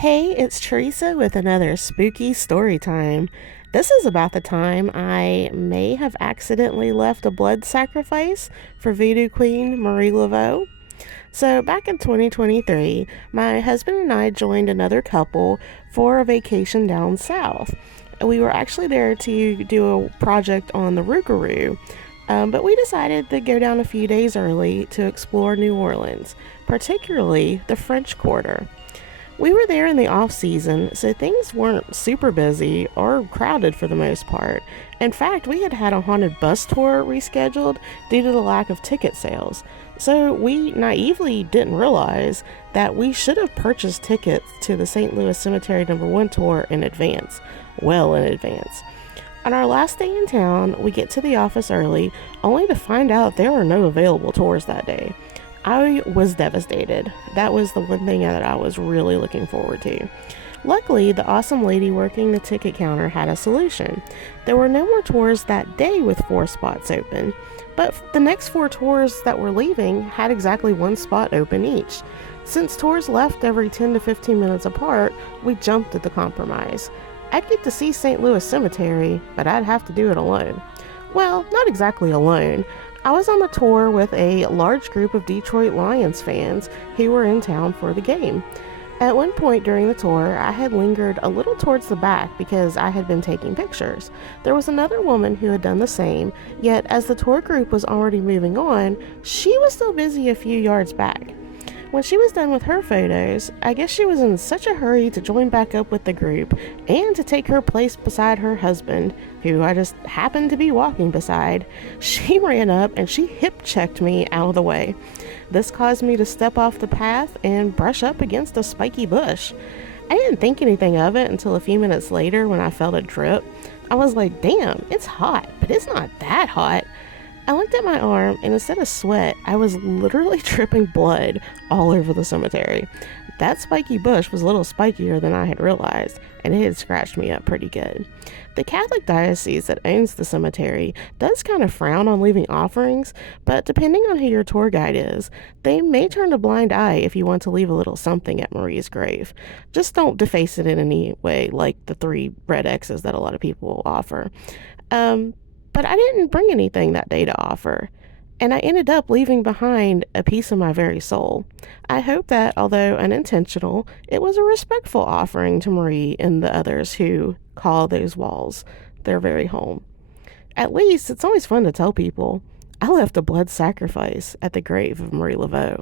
Hey, it's Teresa with another spooky story time. This is about the time I may have accidentally left a blood sacrifice for Voodoo Queen Marie Laveau. So, back in 2023, my husband and I joined another couple for a vacation down south. We were actually there to do a project on the Rougarou, but we decided to go down a few days early to explore New Orleans, particularly the French Quarter. We were there in the off season, so things weren't super busy or crowded for the most part. In fact, we had had a haunted bus tour rescheduled due to the lack of ticket sales. So we naively didn't realize that we should have purchased tickets to the St. Louis Cemetery Number 1 tour in advance, well in advance. On our last day in town, we get to the office early, only to find out there were no available tours that day. I was devastated. That was the one thing that I was really looking forward to. Luckily, the awesome lady working the ticket counter had a solution. There were no more tours that day with 4 spots open, but the next 4 tours that were leaving had exactly 1 spot open each. Since tours left every 10 to 15 minutes apart, we jumped at the compromise. I'd get to see St. Louis Cemetery, but I'd have to do it alone. Well, not exactly alone. I was on the tour with a large group of Detroit Lions fans who were in town for the game. At one point during the tour, I had lingered a little towards the back because I had been taking pictures. There was another woman who had done the same, yet as the tour group was already moving on, she was still busy a few yards back. When she was done with her photos, I guess she was in such a hurry to join back up with the group and to take her place beside her husband, who I just happened to be walking beside. She ran up and she hip checked me out of the way. This caused me to step off the path and brush up against a spiky bush. I didn't think anything of it until a few minutes later when I felt a drip. I was like, damn, it's hot, but it's not that hot. I looked at my arm, and instead of sweat, I was literally dripping blood all over the cemetery. That spiky bush was a little spikier than I had realized, and it had scratched me up pretty good. The Catholic diocese that owns the cemetery does kind of frown on leaving offerings, but depending on who your tour guide is, they may turn a blind eye if you want to leave a little something at Marie's grave. Just don't deface it in any way, like the 3 red X's that a lot of people offer. But I didn't bring anything that day to offer, and I ended up leaving behind a piece of my very soul. I hope that, although unintentional, it was a respectful offering to Marie and the others who call those walls their very home. At least, it's always fun to tell people, I left a blood sacrifice at the grave of Marie Laveau.